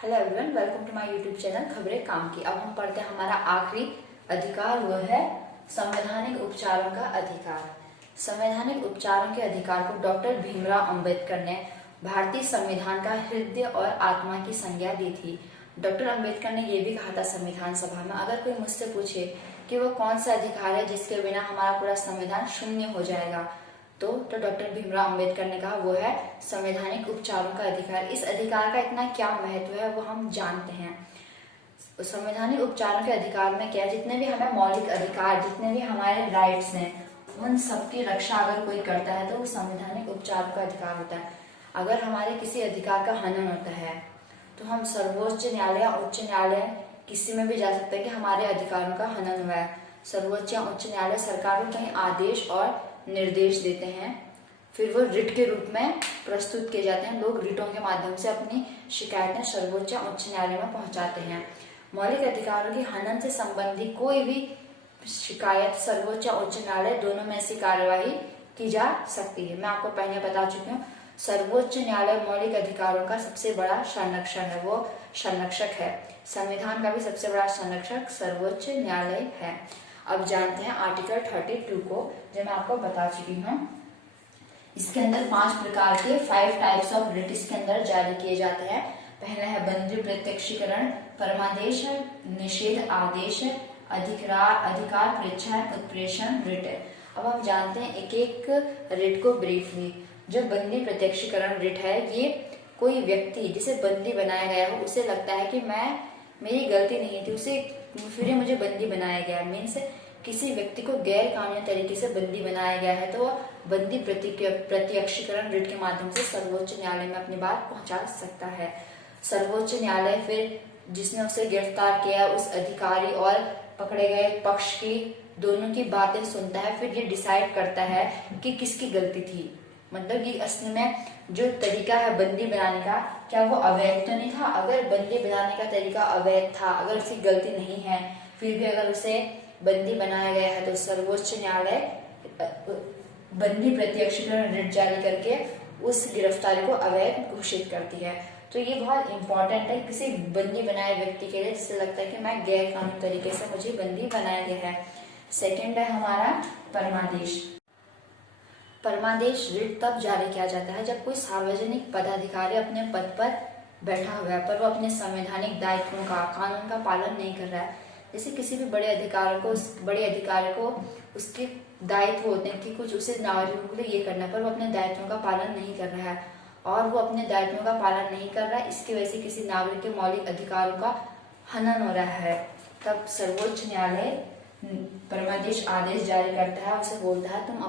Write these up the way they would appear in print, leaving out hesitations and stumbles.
Hello everyone, welcome to my YouTube channel खबरें काम की। अब हम पढ़ते हैं हमारा आखिरी अधिकार, वो है संवैधानिक उपचारों का अधिकार। संवैधानिक उपचारों के अधिकार को डॉक्टर भीमराव अंबेडकर ने भारतीय संविधान का हृदय और आत्मा की संज्ञा दी थी। डॉक्टर अंबेडकर ने यह भी कहा था संविधान सभा में, अगर कोई मुझसे पूछे कि वो कौन सा अधिकार है जिसके बिना हमारा पूरा संविधान शून्य हो जाएगा, तो डॉक्टर भीमराव अंबेडकर ने कहा वो है संवैधानिक उपचारों का अधिकार। इस अधिकार का इतना क्या महत्व है वो हम जानते हैं। संवैधानिक उपचारों के अधिकार में क्या, जितने भी हमें मौलिक अधिकार, जितने भी हमारे राइट्स हैं, उन सबकी रक्षा अगर कोई करता है तो वो संवैधानिक उपचार का अधिकार होता है। अगर हमारे किसी अधिकार का हनन होता है तो हम सर्वोच्च न्यायालय या उच्च न्यायालय किसी में भी जा सकते हैं कि हमारे अधिकारों का हनन हुआ है। सर्वोच्च या उच्च न्यायालय सरकार को कहीं आदेश और निर्देश देते हैं, फिर वो रिट के रूप में प्रस्तुत किए जाते हैं। लोग रिटों के माध्यम से अपनी शिकायतें सर्वोच्च या उच्च न्यायालय में पहुंचाते हैं। मौलिक अधिकारों के हनन से संबंधित कोई भी शिकायत सर्वोच्च या उच्च न्यायालय दोनों में ऐसी कार्यवाही की जा सकती है। मैं आपको पहले बता चुकी हूँ, सर्वोच्च न्यायालय मौलिक अधिकारों का सबसे बड़ा संरक्षण है, वो संरक्षक है। संविधान का भी सबसे बड़ा संरक्षक सर्वोच्च न्यायालय है। अब जानते हैं आर्टिकल 32 को, जो मैं आपको बता चुकी हूँ। इसके अंदर 5 प्रकार के 5 टाइप्स ऑफ रिट इसके अंदर जारी किए जाते हैं। पहला है बंदी प्रत्यक्षीकरण, परमादेश, निषेध आदेश, अधिकार परीक्षा, उत्प्रेषण रिट। अब हम जानते हैं एक एक रिट को ब्रीफली। जो बंदी प्रत्यक्षीकरण रिट है, ये कोई व्यक्ति जिसे बंदी बनाया गया हो उसे लगता है कि मेरी गलती नहीं थी, उसे फिर मुझे बंदी बनाया गया, मीन्स किसी व्यक्ति को गैर कानूनी तरीके से बंदी बनाया गया है, तो बंदी प्रत्यक्षीकरण रिट के माध्यम से सर्वोच्च न्यायालय में अपनी बात पहुंचा सकता है। सर्वोच्च न्यायालय फिर जिसने उसे गिरफ्तार किया, उस अधिकारी और पकड़े गए पक्ष की दोनों की बातें सुनता है, फिर ये डिसाइड करता है कि किसकी गलती थी। मतलब कि असली में जो तरीका है बंदी बनाने का, क्या वो अवैध तो नहीं था। अगर बंदी बनाने का तरीका अवैध था, अगर उसकी गलती नहीं है, फिर भी अगर उसे बंदी बनाया गया है, तो सर्वोच्च न्यायालय बंदी प्रत्यक्षीकरण रिट जारी करके उस गिरफ्तारी को अवैध घोषित करती है। तो ये बहुत इंपॉर्टेंट है किसी बंदी बनाए व्यक्ति के लिए, जिससे लगता है कि मैं गैर कानूनी तरीके से मुझे बंदी बनाया गया है। सेकेंड है हमारा परमादेश। परमादेश रिट तब जारी किया जाता है जब कोई सार्वजनिक पदाधिकारी अपने पद पर बैठा हुआ है, पर वो अपने संवैधानिक दायित्वों का, कानून का पालन नहीं कर रहा है। जैसे किसी भी बड़े अधिकारी को उसके दायित्व होते हैं कि कुछ उसे नागरिकों के लिए ये करना है, पर वो अपने दायित्वों का पालन नहीं कर रहा है, और वो अपने दायित्वों का पालन नहीं कर रहा है, इसकी वजह से किसी नागरिक के मौलिक अधिकारों का हनन हो रहा है, तब सर्वोच्च न्यायालय परमादेश आदेश जारी करता है। उसे बोलता है तुम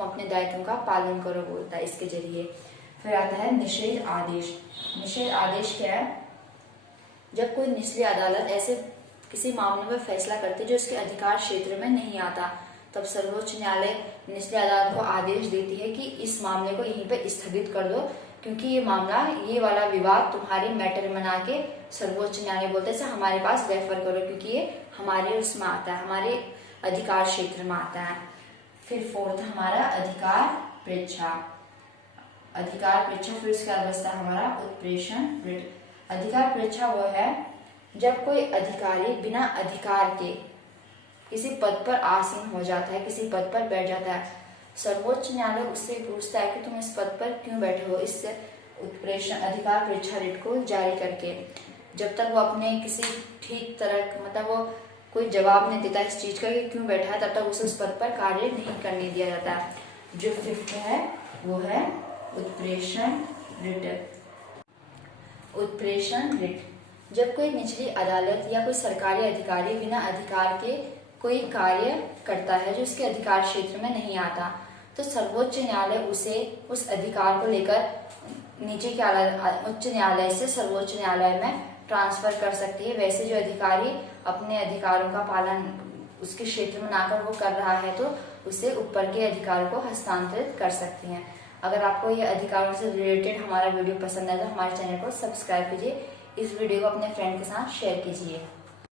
अपने दायित्वों का पालन करो, बोलता है इसके जरिए। फिर आता है निषेध आदेश। निषेध आदेश क्या है? जब कोई निचली अदालत ऐसे किसी मामले में फैसला करती है जो उसके अधिकार क्षेत्र में नहीं आता, तब सर्वोच्च न्यायालय निचली अदालत को आदेश देती है कि इस मामले को यहीं पे स्थगित कर दो, क्योंकि ये वाला विवाद तुम्हारी मैटर बना के सर्वोच्च न्यायालय बोलते हैं हमारे पास रेफर करो, क्योंकि ये हमारे उसमें आता है, हमारे अधिकार क्षेत्र में आता है। फिर फोर्थ हमारा अधिकार परीक्षा। फिर उसके बाद बचता है हमारा उत्प्रेषण रिट। अधिकार परीक्षा वो है जब कोई अधिकारी बिना अधिकार के किसी पद पर आसीन हो जाता है, किसी पद पर बैठ जाता है, सर्वोच्च न्यायालय उससे पूछता है कि तुम इस पद पर क्यों बैठे हो, इससे उत्प्रेषण अधिकार परीक्षा रिट को जारी करके। जब तक वो अपने किसी ठीक तरह मतलब वो कोई जवाब नहीं देता इस चीज का कि क्यों बैठा है, तब तक उसे उस पद पर कार्य नहीं करने दिया जाता। जो फिफ्थ है वो है उत्प्रेषण रिट। उत्प्रेषण रिट जब कोई निचली अदालत या कोई सरकारी अधिकारी बिना अधिकार के कोई कार्य करता है जो उसके अधिकार क्षेत्र में नहीं आता, तो सर्वोच्च न्यायालय उसे उस अधिकार को लेकर नीचे के उच्च न्यायालय से सर्वोच्च न्यायालय में ट्रांसफर कर सकती है। वैसे जो अधिकारी अपने अधिकारों का पालन उसके क्षेत्र में ना कर वो कर रहा है, तो उसे ऊपर के अधिकारों को हस्तांतरित कर सकती हैं। अगर आपको ये अधिकारों से रिलेटेड हमारा वीडियो पसंद है तो हमारे चैनल को सब्सक्राइब कीजिए, इस वीडियो को अपने फ्रेंड के साथ शेयर कीजिए।